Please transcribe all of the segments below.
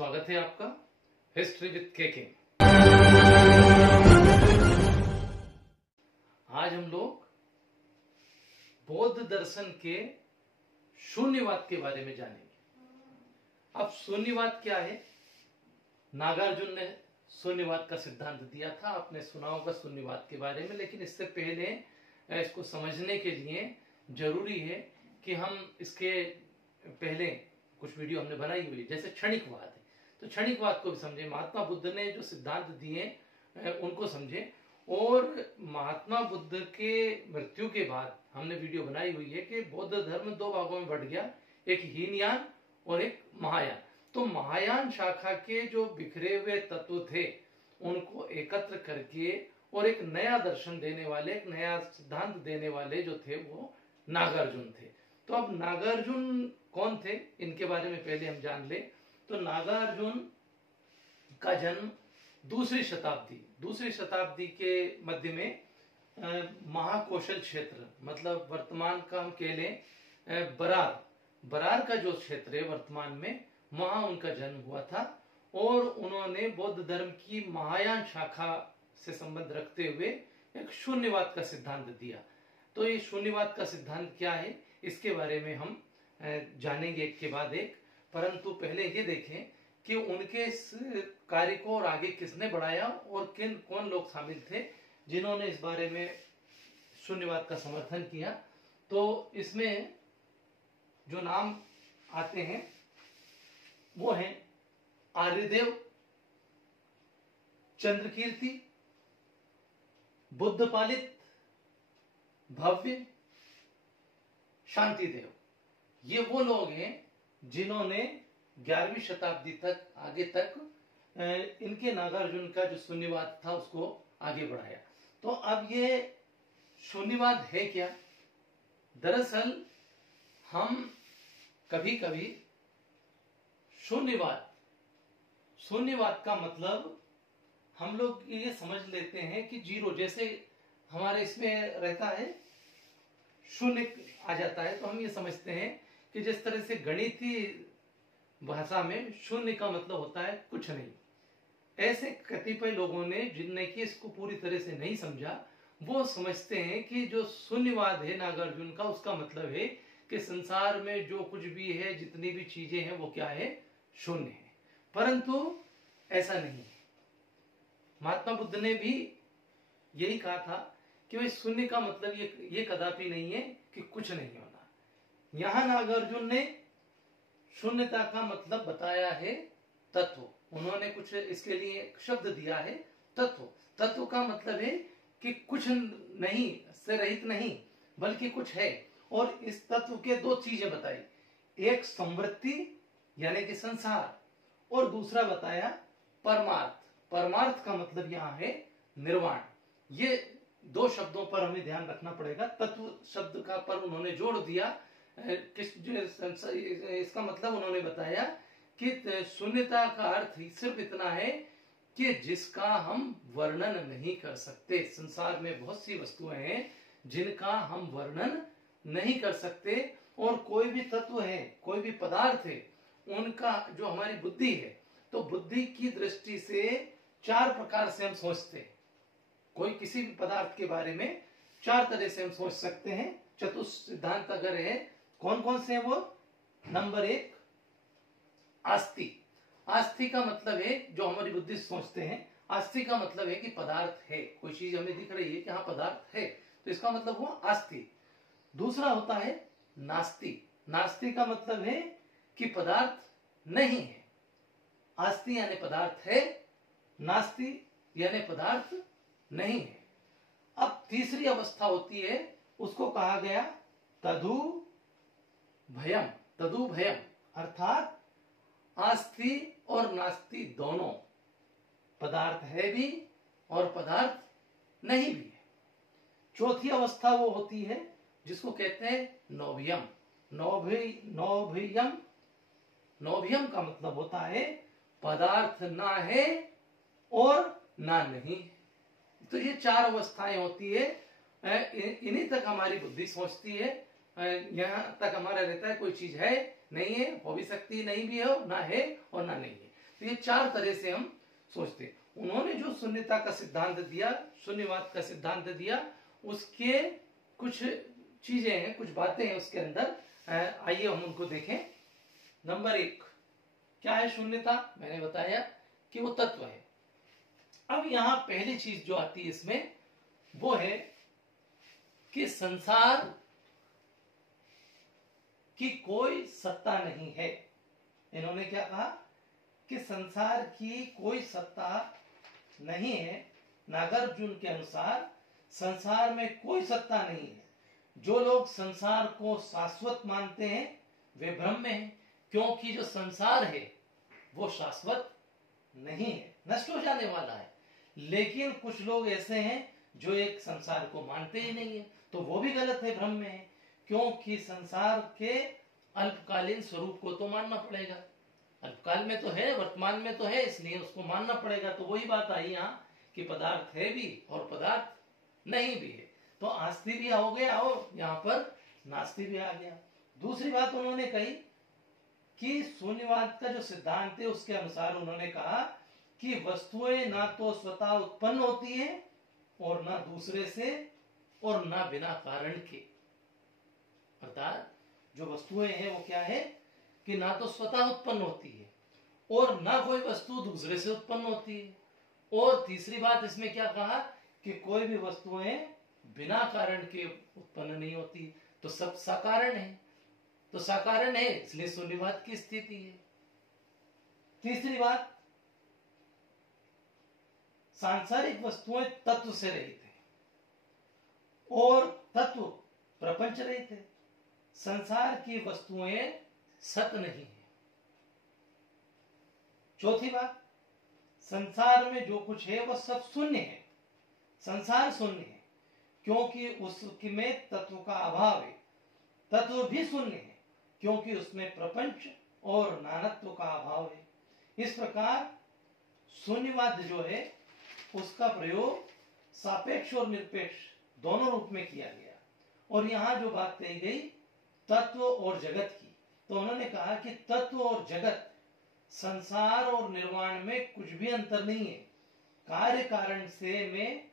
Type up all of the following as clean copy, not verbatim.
स्वागत है आपका हिस्ट्री विद केके। आज हम लोग बौद्ध दर्शन के शून्यवाद के बारे में जानेंगे। अब शून्यवाद क्या है? नागार्जुन ने शून्यवाद का सिद्धांत दिया था, आपने सुना होगा शून्यवाद के बारे में। लेकिन इससे पहले इसको समझने के लिए जरूरी है कि हम इसके पहले कुछ वीडियो हमने बनाई हुई, जैसे क्षणिकवाद है, तो क्षणिकवाद को भी समझे। महात्मा बुद्ध ने जो सिद्धांत दिए उनको समझे। और महात्मा बुद्ध के मृत्यु के बाद हमने वीडियो बनाई हुई है कि बौद्ध धर्म दो भागों में बढ़ गया, एक हीनयान और एक महायान। तो महायान शाखा के जो बिखरे हुए तत्व थे उनको एकत्र करके और एक नया दर्शन देने वाले, एक नया सिद्धांत देने वाले जो थे वो नागार्जुन थे। तो अब नागार्जुन कौन थे, इनके बारे में पहले हम जान ले। तो नागार्जुन का जन्म दूसरी शताब्दी के मध्य में महाकौशल क्षेत्र, मतलब वर्तमान का हम कह लें बरार का जो क्षेत्र है वर्तमान में, वहां उनका जन्म हुआ था। और उन्होंने बौद्ध धर्म की महायान शाखा से संबंध रखते हुए एक शून्यवाद का सिद्धांत दिया। तो ये शून्यवाद का सिद्धांत क्या है, इसके बारे में हम जानेंगे एक के बाद एक। परंतु पहले ये देखें कि उनके इस कार्य को और आगे किसने बढ़ाया और कौन लोग शामिल थे जिन्होंने इस बारे में शून्यवाद का समर्थन किया। तो इसमें जो नाम आते हैं वो हैं आर्यदेव, चंद्रकीर्ति, बुद्धपालित, भव्य, शांतिदेव। ये वो लोग हैं जिन्होंने 11वीं शताब्दी तक आगे तक इनके नागार्जुन का जो शून्यवाद था उसको आगे बढ़ाया। तो अब ये शून्यवाद है क्या? दरअसल हम कभी कभी शून्यवाद का मतलब हम लोग ये समझ लेते हैं कि जीरो, जैसे हमारे इसमें रहता है शून्य आ जाता है, तो हम ये समझते हैं कि जिस तरह से गणितीय भाषा में शून्य का मतलब होता है कुछ नहीं। ऐसे कतिपय लोगों ने, जिनने कि इसको पूरी तरह से नहीं समझा, वो समझते हैं कि जो शून्यवाद है नागार्जुन का, उसका मतलब है कि संसार में जो कुछ भी है, जितनी भी चीजें हैं, वो क्या है? शून्य है। परंतु ऐसा नहीं है। महात्मा बुद्ध ने भी यही कहा था कि भाई शून्य का मतलब ये कदापि नहीं है कि कुछ नहीं होना। यहां नागार्जुन ने शून्यता का मतलब बताया है तत्व। उन्होंने कुछ इसके लिए शब्द दिया है तत्व। तत्व का मतलब है कि कुछ नहीं, से रहित नहीं, बल्कि कुछ है। और इस तत्व के दो चीजें बताई, एक संवृत्ति यानी कि संसार, और दूसरा बताया परमार्थ। परमार्थ का मतलब यहाँ है निर्वाण। ये दो शब्दों पर हमें ध्यान रखना पड़ेगा। तत्व शब्द का पर उन्होंने जोड़ दिया। इसका मतलब उन्होंने बताया कि शून्यता का अर्थ सिर्फ इतना है कि जिसका हम वर्णन नहीं कर सकते। संसार में बहुत सी वस्तुएं हैं जिनका हम वर्णन नहीं कर सकते। और कोई भी तत्व है, कोई भी पदार्थ है, उनका जो हमारी बुद्धि है, तो बुद्धि की दृष्टि से चार प्रकार से हम सोचते हैं। कोई किसी भी पदार्थ के बारे में चार तरह से हम सोच सकते हैं। चतुष्ट सिद्धांत अगर है, कौन कौन से हैं वो? नंबर 1 आस्ति। आस्ति का मतलब है, जो हमारी बुद्धि सोचते हैं, आस्ति का मतलब है कि पदार्थ है, कोई चीज हमें दिख रही है कि हाँ पदार्थ है, तो इसका मतलब हुआ आस्ति। दूसरा होता है नास्ति। नास्ति का मतलब है कि पदार्थ नहीं है। आस्ति यानी पदार्थ है, नास्ति यानी पदार्थ नहीं है। अब तीसरी अवस्था होती है, उसको कहा गया तदु भयम। तदु भयम अर्थात आस्ति और नास्ति दोनों, पदार्थ है भी और पदार्थ नहीं भी है। चौथी अवस्था वो होती है जिसको कहते हैं नौभ्यम। नौभ्यम का मतलब होता है पदार्थ ना है और ना नहीं। तो ये चार अवस्थाएं होती है। इन्हीं तक हमारी बुद्धि सोचती है। यहाँ तक हमारा रहता है कोई चीज है, नहीं है, हो भी सकती है, नहीं भी है, ना है और ना नहीं है। तो ये 4 तरह से हम सोचते हैं। उन्होंने जो शून्यता का सिद्धांत दिया, शून्यवाद का सिद्धांत दिया, उसके कुछ चीजें हैं, कुछ बातें हैं उसके अंदर। आइए हम उनको देखें। नंबर 1 क्या है शून्यता? मैंने बताया कि वो तत्व है। अब यहां पहली चीज जो आती है इसमें वो है कि संसार की कोई सत्ता नहीं है। इन्होंने क्या कहा कि संसार की कोई सत्ता नहीं है। नागार्जुन के अनुसार संसार में कोई सत्ता नहीं है। जो लोग संसार को शाश्वत मानते हैं वे भ्रम में हैं, क्योंकि जो संसार है वो शाश्वत नहीं है, नष्ट हो जाने वाला है। लेकिन कुछ लोग ऐसे हैं जो एक संसार को मानते ही नहीं है, तो वो भी गलत है, भ्रम में है, क्योंकि संसार के अल्पकालीन स्वरूप को तो मानना पड़ेगा। अल्पकाल में तो है, वर्तमान में तो है, इसलिए उसको मानना पड़ेगा। तो वही बात आई यहाँ कि पदार्थ है भी और पदार्थ नहीं भी है। तो आस्ति भी हो गया और यहाँ पर नास्ति भी आ गया। दूसरी बात उन्होंने कही कि शून्यवाद का जो सिद्धांत है उसके अनुसार उन्होंने कहा कि वस्तुएं ना तो स्वतः उत्पन्न होती है और ना दूसरे से और ना बिना कारण के। अर्थात जो वस्तुएं हैं वो क्या है कि ना तो स्वतः उत्पन्न होती है और ना कोई वस्तु दूसरे से उत्पन्न होती है। और तीसरी बात इसमें क्या कहा कि कोई भी वस्तुएं बिना कारण के उत्पन्न नहीं होती, तो सब साकारण है। तो साकारण है इसलिए शून्यवाद की स्थिति है। तीसरी बात, सांसारिक वस्तुएं तत्व से रहित है और तत्व प्रपंच रहित है। संसार की वस्तुएं सत नहीं है। चौथी बात, संसार में जो कुछ है वह सब शून्य है। संसार शून्य है क्योंकि उसमें तत्व का अभाव है। तत्व भी शून्य है क्योंकि उसमें प्रपंच और नानत्व का अभाव है। इस प्रकार शून्यवाद जो है उसका प्रयोग सापेक्ष और निरपेक्ष दोनों रूप में किया गया। और यहां जो बात कही गई तत्व और जगत की, तो उन्होंने कहा कि तत्व और जगत, संसार और निर्वाण में कुछ भी अंतर नहीं है। कार्य कारण से में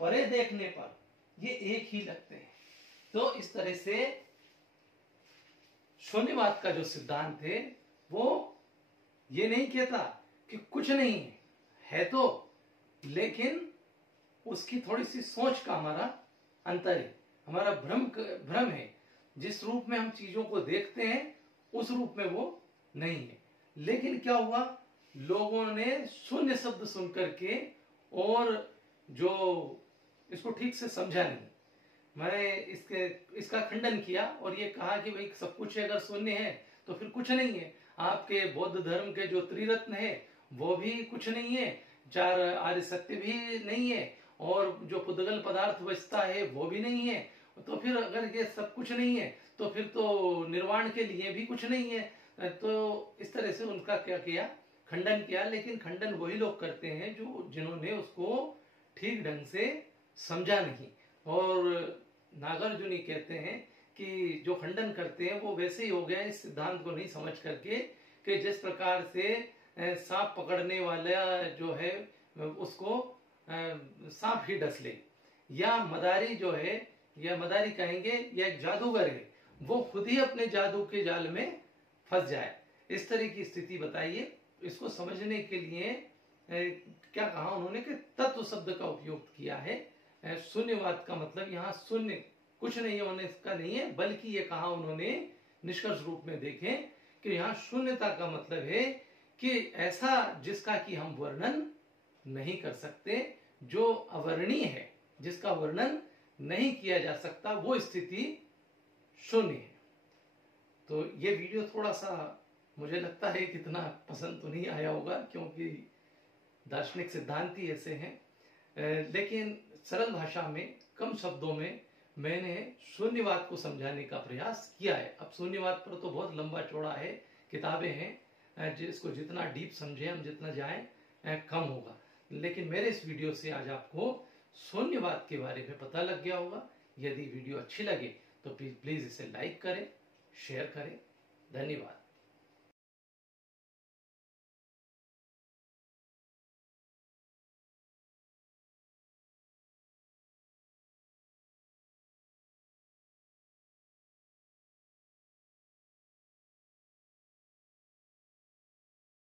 परे देखने पर ये एक ही लगते हैं। तो इस तरह से शून्यवाद का जो सिद्धांत है वो ये नहीं कहता कि कुछ नहीं है, है तो, लेकिन उसकी थोड़ी सी सोच का हमारा अंतर है, हमारा भ्रम है। जिस रूप में हम चीजों को देखते हैं उस रूप में वो नहीं है। लेकिन क्या हुआ, लोगों ने शून्य शब्द सुन करके और जो इसको ठीक से समझा नहीं, मैंने इसका खंडन किया और ये कहा कि भाई सब कुछ अगर शून्य है तो फिर कुछ नहीं है। आपके बौद्ध धर्म के जो त्रिरत्न है वो भी कुछ नहीं है, 4 आर्य सत्य भी नहीं है, और जो पुद्गल पदार्थ बचता है वो भी नहीं है। तो फिर अगर ये सब कुछ नहीं है तो फिर तो निर्वाण के लिए भी कुछ नहीं है। तो इस तरह से उनका क्या किया, खंडन किया। लेकिन खंडन वही लोग करते हैं जिन्होंने उसको ठीक ढंग से समझा नहीं। और नागार्जुनी कहते हैं कि जो खंडन करते हैं वो वैसे ही हो गया इस सिद्धांत को नहीं समझ करके कि जिस प्रकार से सांप पकड़ने वाला जो है उसको सांप ही डस ले, या मदारी जो है, या मदारी कहेंगे, या एक जादूगर है, वो खुद ही अपने जादू के जाल में फंस जाए। इस तरह की स्थिति बताइए। इसको समझने के लिए क्या कहा उन्होंने कि तत्व शब्द का उपयोग किया है। शून्यवाद का मतलब यहाँ शून्य कुछ नहीं होने का नहीं है, बल्कि ये कहा उन्होंने निष्कर्ष रूप में देखें कि यहाँ शून्यता का मतलब है कि ऐसा जिसका कि हम वर्णन नहीं कर सकते, जो अवर्णीय है, जिसका वर्णन नहीं किया जा सकता, वो स्थिति शून्य है। तो ये वीडियो थोड़ा सा मुझे लगता है कितना पसंद तो नहीं आया होगा, क्योंकि दार्शनिक सिद्धांत ही ऐसे हैं। लेकिन सरल भाषा में, कम शब्दों में मैंने शून्यवाद को समझाने का प्रयास किया है। अब शून्यवाद पर तो बहुत लंबा चौड़ा है, किताबें हैं, जिसको जितना डीप समझे हम, जितना जाएं कम होगा। लेकिन मेरे इस वीडियो से आज आपको शून्यवाद के बारे में पता लग गया होगा। यदि वीडियो अच्छी लगे तो प्लीज इसे लाइक करें, शेयर करें। धन्यवाद।